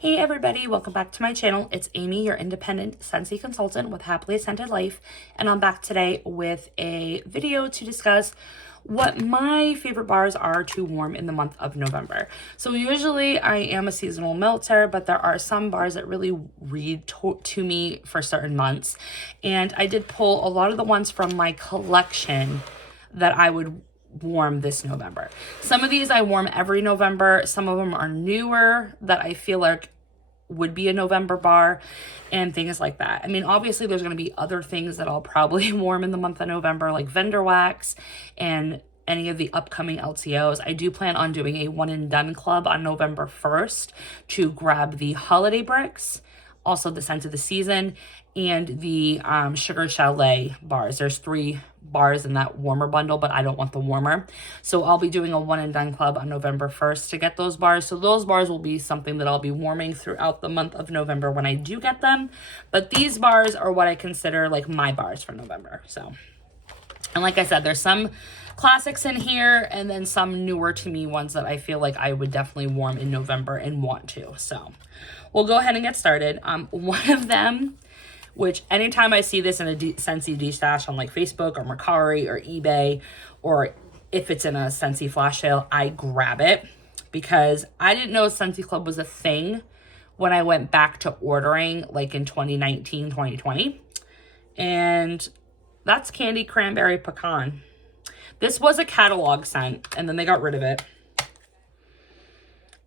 Hey everybody, welcome back to my channel. It's Amy, your independent Scentsy consultant with Happily Scented Life, and I'm back today with a video to discuss what my favorite bars are to warm in the month of November. So usually I am a seasonal melter, but there are some bars that really read to me for certain months, and I did pull a lot of the ones from my collection that I would warm this November. Some of these I warm every November. Some of them are newer that I feel like would be a November bar and things like that. I mean, obviously there's going to be other things that I'll probably warm in the month of November, like vendor wax and any of the upcoming LTOs. I do plan on doing a one and done club on November 1st to grab the holiday bricks, also the scent of the season, and the Sugar Chalet bars. There's 3 bars in that warmer bundle, but I don't want the warmer. So I'll be doing a one and done club on November 1st to get those bars. So those bars will be something that I'll be warming throughout the month of November when I do get them. But these bars are what I consider like my bars for November. So, and like I said, there's some classics in here and then some newer to me ones that I feel like I would definitely warm in November and want to. So we'll go ahead and get started. One of them, which anytime I see this in a Scentsy D-stash on like Facebook or Mercari or eBay, or if it's in a Scentsy flash sale, I grab it because I didn't know Scentsy Club was a thing when I went back to ordering like in 2019, 2020. And that's Candy Cranberry Pecan. This was a catalog scent and then they got rid of it.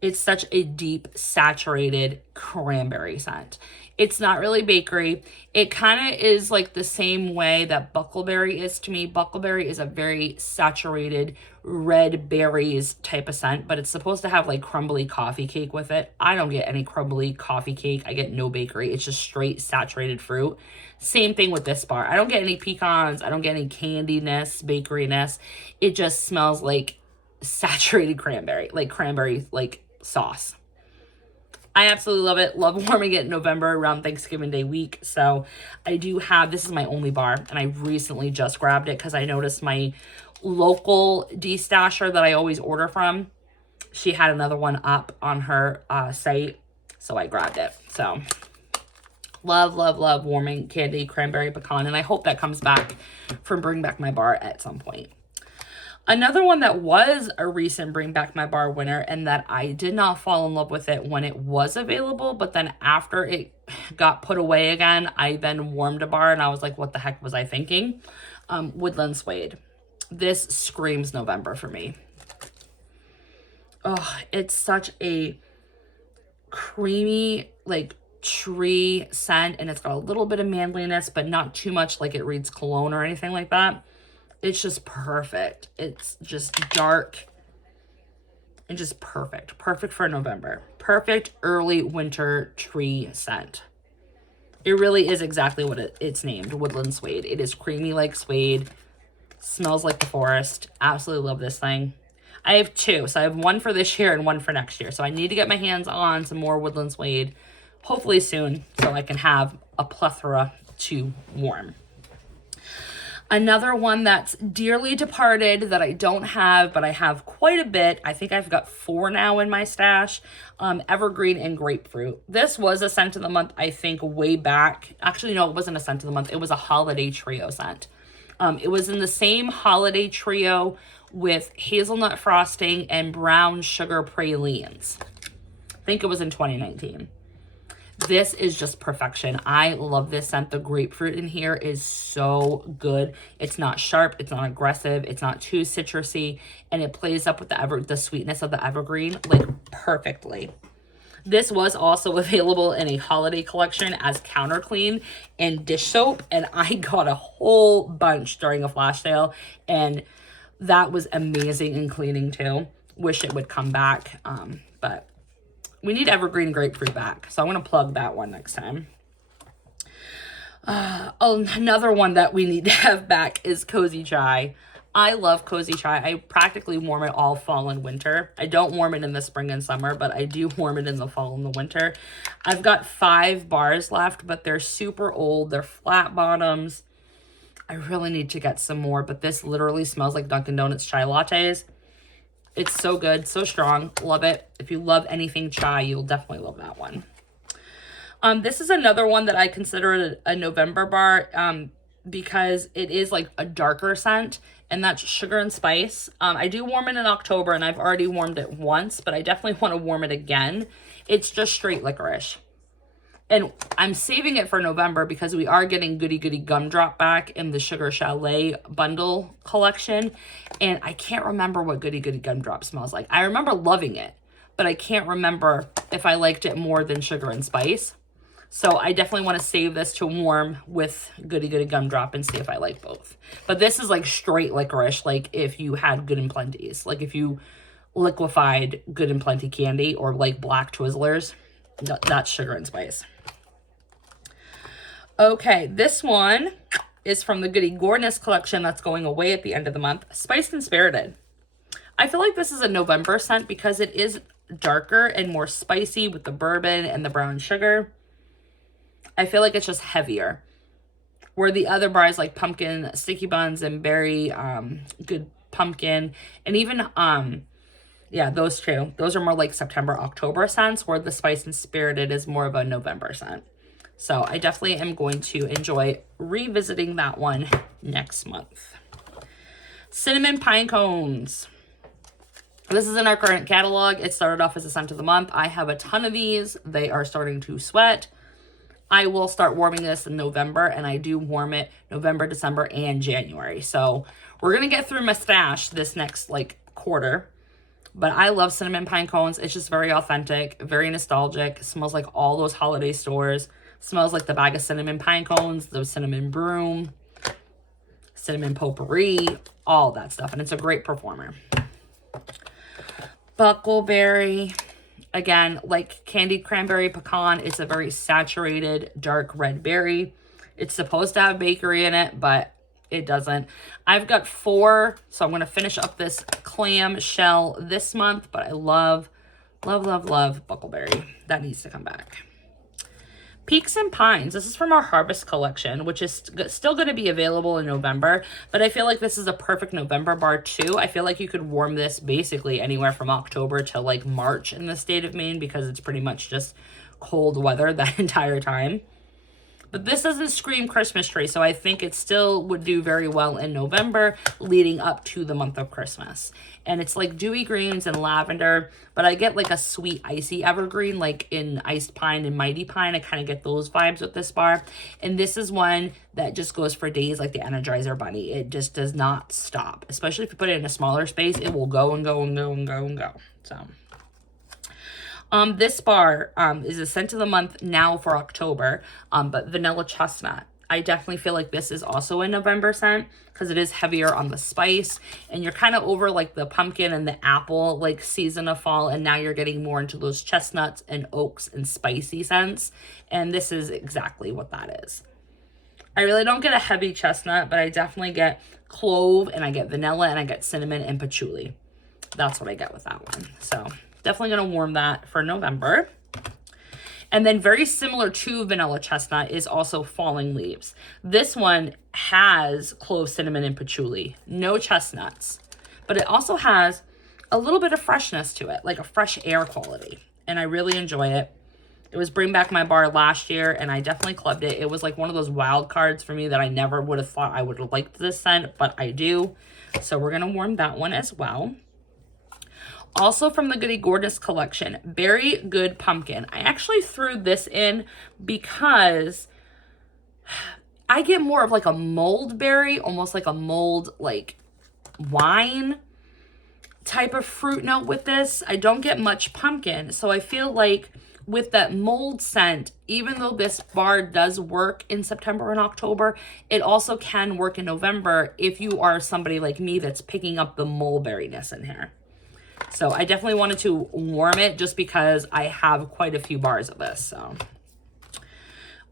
It's such a deep, saturated cranberry scent. It's not really bakery. It kind of is like the same way that Buckleberry is to me. Buckleberry is a very saturated red berries type of scent, but it's supposed to have like crumbly coffee cake with it. I don't get any crumbly coffee cake. I get no bakery. It's just straight saturated fruit. Same thing with this bar. I don't get any pecans. I don't get any candiness, bakeryness. It just smells like saturated cranberry, like sauce. I absolutely love it. Love warming it in November around Thanksgiving Day week. So I do have, this is my only bar, and I recently just grabbed it because I noticed my local D-stasher that I always order from, she had another one up on her site, so I grabbed it. So love, love, love warming Candy Cranberry Pecan, and I hope that comes back from Bring Back My Bar at some point. Another one that was a recent Bring Back My Bar winner and that I did not fall in love with it when it was available, but then after it got put away again, I then warmed a bar and I was like, what the heck was I thinking? Woodland Suede. This screams November for me. Oh, it's such a creamy, like tree scent, and it's got a little bit of manliness, but not too much like it reads cologne or anything like that. It's just perfect. It's just dark and just perfect. Perfect for November. Perfect early winter tree scent. It really is exactly what it's named, Woodland Suede. It is creamy like suede. Smells like the forest. Absolutely love this thing. I have 2. So I have one for this year and one for next year. So I need to get my hands on some more Woodland Suede, hopefully soon, so I can have a plethora to warm. Another one that's dearly departed that I don't have, but I have quite a bit. I think I've got 4 now in my stash. Evergreen and Grapefruit. This was a scent of the month, I think, way back. Actually, no, it wasn't a scent of the month. It was a holiday trio scent. It was in the same holiday trio with hazelnut frosting and brown sugar pralines. I think it was in 2019. This is just perfection. I love this scent. The grapefruit in here is so good. It's not sharp. It's not aggressive. It's not too citrusy. And it plays up with the sweetness of the evergreen like perfectly. This was also available in a holiday collection as counter clean and dish soap. And I got a whole bunch during a flash sale. And that was amazing in cleaning too. Wish it would come back. But we need evergreen grapefruit back. So I'm going to plug that one next time. Another one that we need to have back is Cozy Chai. I love Cozy Chai. I practically warm it all fall and winter. I don't warm it in the spring and summer, but I do warm it in the fall and the winter. I've got 5 bars left, but they're super old. They're flat bottoms. I really need to get some more, but this literally smells like Dunkin' Donuts chai lattes. It's so good, so strong. Love it. If you love anything chai, you'll definitely love that one. This is another one that I consider a November bar because it is like a darker scent, and that's Sugar and Spice. I do warm it in October, and I've already warmed it once, but I definitely want to warm it again. It's just straight licorice. And I'm saving it for November because we are getting Goody Goody Gumdrop back in the Sugar Chalet bundle collection. And I can't remember what Goody Goody Gumdrop smells like. I remember loving it, but I can't remember if I liked it more than Sugar and Spice. So I definitely want to save this to warm with Goody Goody Gumdrop and see if I like both. But this is like straight licorice, like if you had Good and Plenty's. Like if you liquefied Good and Plenty candy or like black Twizzlers, that's Sugar and Spice. Okay, this one is from the Goody Gourmand collection that's going away at the end of the month. Spiced and Spirited. I feel like this is a November scent because it is darker and more spicy with the bourbon and the brown sugar. I feel like it's just heavier. Where the other bars like pumpkin, sticky buns, and berry, good pumpkin, and even, yeah, those two. Those are more like September, October scents, where the Spiced and Spirited is more of a November scent. So I definitely am going to enjoy revisiting that one next month. Cinnamon Pine Cones. This is in our current catalog. It started off as a scent of the month. I have a ton of these. They are starting to sweat. I will start warming this in November, and I do warm it November, December, and January. So we're going to get through my stash this next like quarter. But I love Cinnamon Pine Cones. It's just very authentic, very nostalgic. It smells like all those holiday stores. It smells like the bag of Cinnamon Pine Cones, the cinnamon broom, cinnamon potpourri, all that stuff. And it's a great performer. Buckleberry. Again, like candied cranberry pecan, it's a very saturated dark red berry. It's supposed to have bakery in it, but it doesn't. I've got 4, so I'm going to finish up this clam shell this month, but I love, love, love, love Buckleberry. That needs to come back. Peaks and Pines. This is from our Harvest collection, which is still going to be available in November, but I feel like this is a perfect November bar too. I feel like you could warm this basically anywhere from October to like March in the state of Maine because it's pretty much just cold weather that entire time. But this doesn't scream Christmas tree, so I think it still would do very well in November leading up to the month of Christmas. And it's like dewy greens and lavender, but I get like a sweet icy evergreen like in Iced Pine and Mighty Pine. I kind of get those vibes with this bar. And this is one that just goes for days like the Energizer Bunny. It just does not stop, especially if you put it in a smaller space. It will go and go and go and go and go. So this bar is a scent of the month now for October, but Vanilla Chestnut. I definitely feel like this is also a November scent because it is heavier on the spice, and you're kind of over like the pumpkin and the apple like season of fall, and now you're getting more into those chestnuts and oaks and spicy scents, and this is exactly what that is. I really don't get a heavy chestnut, but I definitely get clove, and I get vanilla, and I get cinnamon and patchouli. That's what I get with that one. So definitely going to warm that for November. And then very similar to Vanilla Chestnut is also Falling Leaves. This one has clove, cinnamon, and patchouli. No chestnuts. But it also has a little bit of freshness to it, like a fresh air quality. And I really enjoy it. It was Bring Back My Bar last year, and I definitely clubbed it. It was like one of those wild cards for me that I never would have thought I would have liked this scent, but I do. So we're going to warm that one as well. Also from the Goody Gourmand collection, Berry Good Pumpkin. I actually threw this in because I get more of like a mulled berry, almost like a mulled like wine type of fruit note with this. I don't get much pumpkin, so I feel like with that mold scent, even though this bar does work in September and October, it also can work in November if you are somebody like me that's picking up the mulberryness in here. So I definitely wanted to warm it just because I have quite a few bars of this. So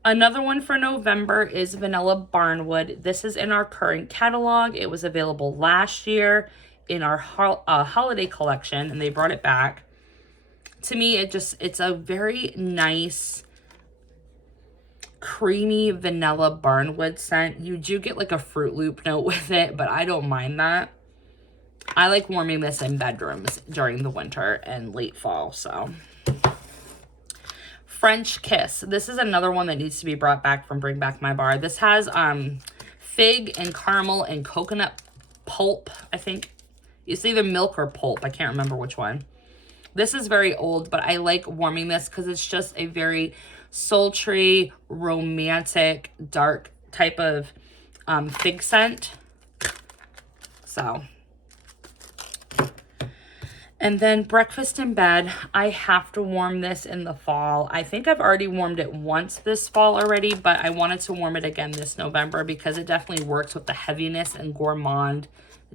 another one for November is Vanilla Barnwood. This is in our current catalog. It was available last year in our holiday collection, and they brought it back. To me, it's a very nice, creamy vanilla Barnwood scent. You do get like a Fruit Loop note with it, but I don't mind that. I like warming this in bedrooms during the winter and late fall, so. French Kiss. This is another one that needs to be brought back from Bring Back My Bar. This has fig and caramel and coconut pulp, I think. It's either milk or pulp. I can't remember which one. This is very old, but I like warming this because it's just a very sultry, romantic, dark type of fig scent. So. And then Breakfast in Bed. I have to warm this in the fall. I think I've already warmed it once this fall already, but I wanted to warm it again this November because it definitely works with the heaviness and gourmand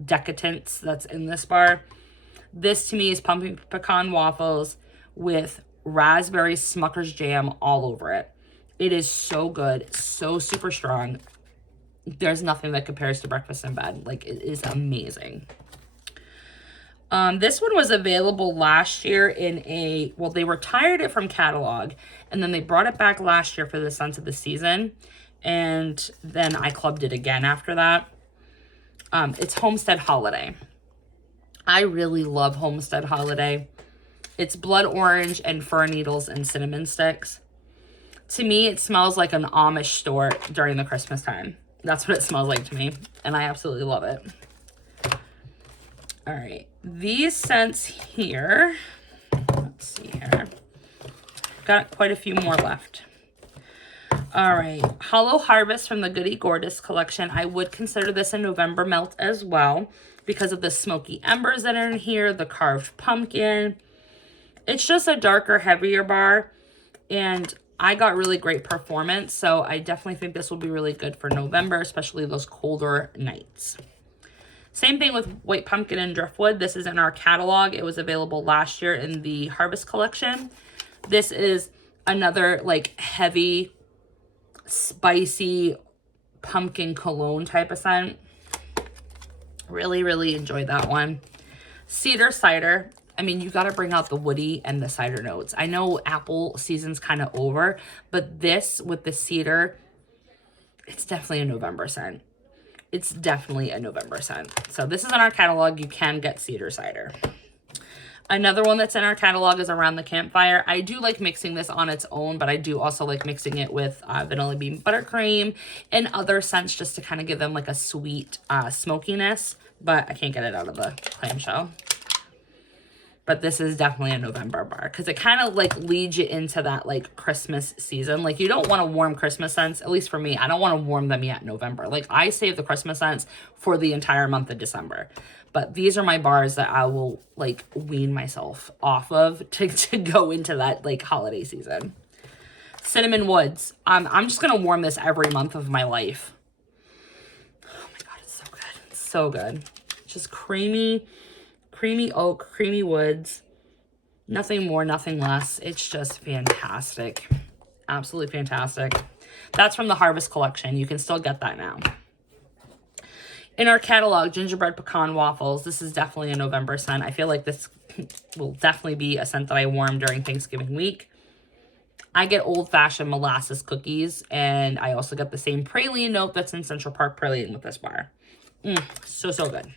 decadence that's in this bar. This to me is pumpkin pecan waffles with raspberry Smucker's jam all over it. It is so good, so super strong. There's nothing that compares to Breakfast in Bed. Like, it is amazing. This one was available last year in a, well, they retired it from catalog, and then they brought it back last year for the Scents of the Season, and then I clubbed it again after that. It's Homestead Holiday. I really love Homestead Holiday. It's blood orange and fir needles and cinnamon sticks. To me, it smells like an Amish store during the Christmas time. That's what it smells like to me, and I absolutely love it. All right, these scents here, let's see here. Got quite a few more left. All right, Hollow Harvest from the Goody Gorgeous collection. I would consider this a November melt as well because of the smoky embers that are in here, the carved pumpkin. It's just a darker, heavier bar, and I got really great performance, so I definitely think this will be really good for November, especially those colder nights. Same thing with White Pumpkin and Driftwood. This is in our catalog. It was available last year in the Harvest collection. This is another like heavy, spicy pumpkin cologne type of scent. Really, really enjoyed that one. Cedar Cider. I mean, you got to bring out the woody and the cider notes. I know apple season's kind of over, but this with the cedar, it's definitely a November scent. It's definitely a November scent. So this is in our catalog. You can get Cedar Cider. Another one that's in our catalog is Around the Campfire. I do like mixing this on its own, but I do also like mixing it with vanilla bean buttercream and other scents just to kind of give them like a sweet smokiness. But I can't get it out of the clamshell. But this is definitely a November bar because it kind of like leads you into that like Christmas season. Like, you don't want to warm Christmas scents, at least for me. I don't want to warm them yet in November. Like, I save the Christmas scents for the entire month of December. But these are my bars that I will like wean myself off of to go into that like holiday season. Cinnamon Woods. I'm just going to warm this every month of my life. Oh my God, it's so good. It's so good. Just creamy oak, creamy woods. Nothing more, nothing less. It's just fantastic. Absolutely fantastic. That's from the Harvest collection. You can still get that now. In our catalog, Gingerbread Pecan Waffles. This is definitely a November scent. I feel like this will definitely be a scent that I warm during Thanksgiving week. I get old-fashioned molasses cookies, and I also get the same praline note that's in Central Park Praline with this bar. So good.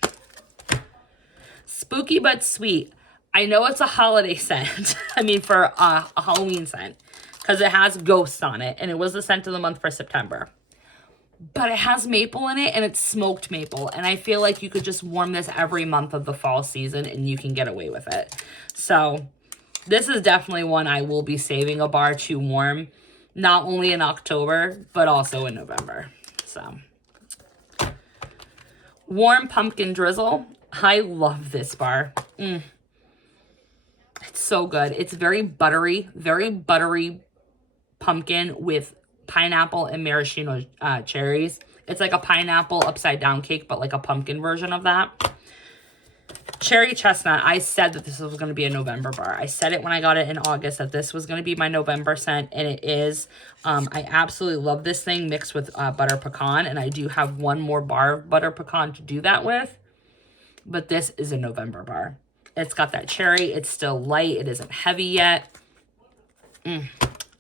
Spooky but Sweet. I know it's a holiday scent. I mean, for a Halloween scent, because it has ghosts on it, and it was the scent of the month for September. But it has maple in it, and it's smoked maple, and I feel like you could just warm this every month of the fall season, and you can get away with it. So this is definitely one I will be saving a bar to warm, not only in October, but also in November. So, Warm Pumpkin Drizzle. I love this bar. It's so good. It's very buttery pumpkin with pineapple and maraschino cherries. It's like a pineapple upside down cake, but like a pumpkin version of that. Cherry Chestnut. I said that this was going to be a November bar. I said it when I got it in August that this was going to be my November scent, and it is. I absolutely love this thing mixed with butter pecan, and I do have one more bar of butter pecan to do that with. But this is a November bar. It's got that cherry. It's still light. It isn't heavy yet. I'm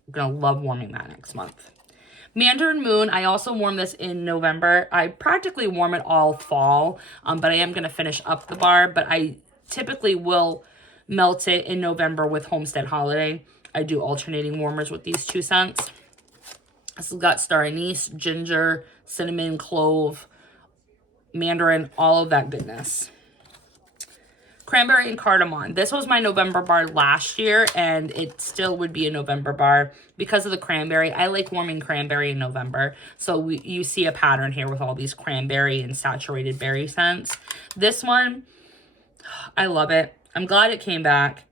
going to love warming that next month. Mandarin Moon, I also warm this in November. I practically warm it all fall, but I am going to finish up the bar. But I typically will melt it in November with Homestead Holiday. I do alternating warmers with these two scents. This has got star anise, ginger, cinnamon, clove, mandarin, all of that goodness. Cranberry and cardamom. This was my November bar last year, and it still would be a November bar because of the cranberry. I like warming cranberry in November. So you see a pattern here with all these cranberry and saturated berry scents. This one, I love it. I'm glad it came back.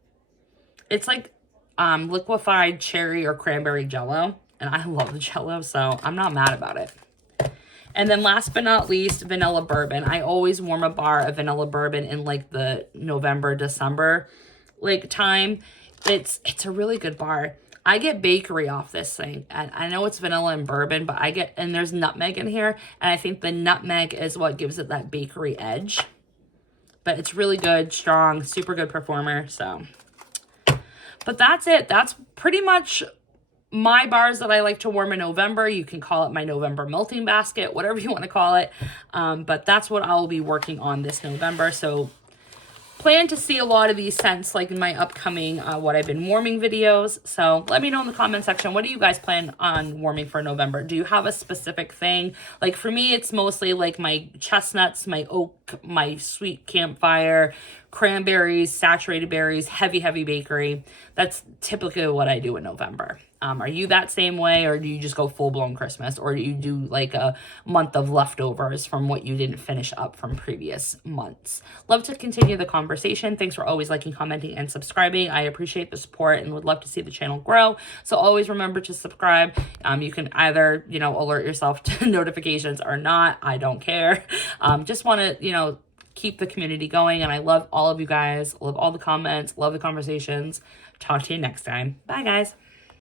It's like liquefied cherry or cranberry jello, and I love the jello, so I'm not mad about it. And then last but not least, vanilla bourbon. I always warm a bar of vanilla bourbon in like the November, December like time. It's a really good bar. I get bakery off this thing. And I know it's vanilla and bourbon, but and there's nutmeg in here. And I think the nutmeg is what gives it that bakery edge. But it's really good, strong, super good performer. So, but that's it. That's pretty much my bars that I like to warm in November. You can call it my November melting basket, whatever you want to call it. But that's what I'll be working on this November. So plan to see a lot of these scents like in my upcoming what I've been warming videos. So let me know in the comment section, what do you guys plan on warming for November? Do you have a specific thing? Like for me, it's mostly like my chestnuts, my oak, my sweet campfire, cranberries, saturated berries, heavy bakery. That's typically what I do in November. Are you that same way, or do you just go full-blown Christmas, or do you do like a month of leftovers from what you didn't finish up from previous months? Love to continue the conversation. Thanks for always liking, commenting, and subscribing. I appreciate the support and would love to see the channel grow. So always remember to subscribe. You can either, alert yourself to notifications or not. I don't care. Just want to, keep the community going. And I love all of you guys. Love all the comments. Love the conversations. Talk to you next time. Bye, guys.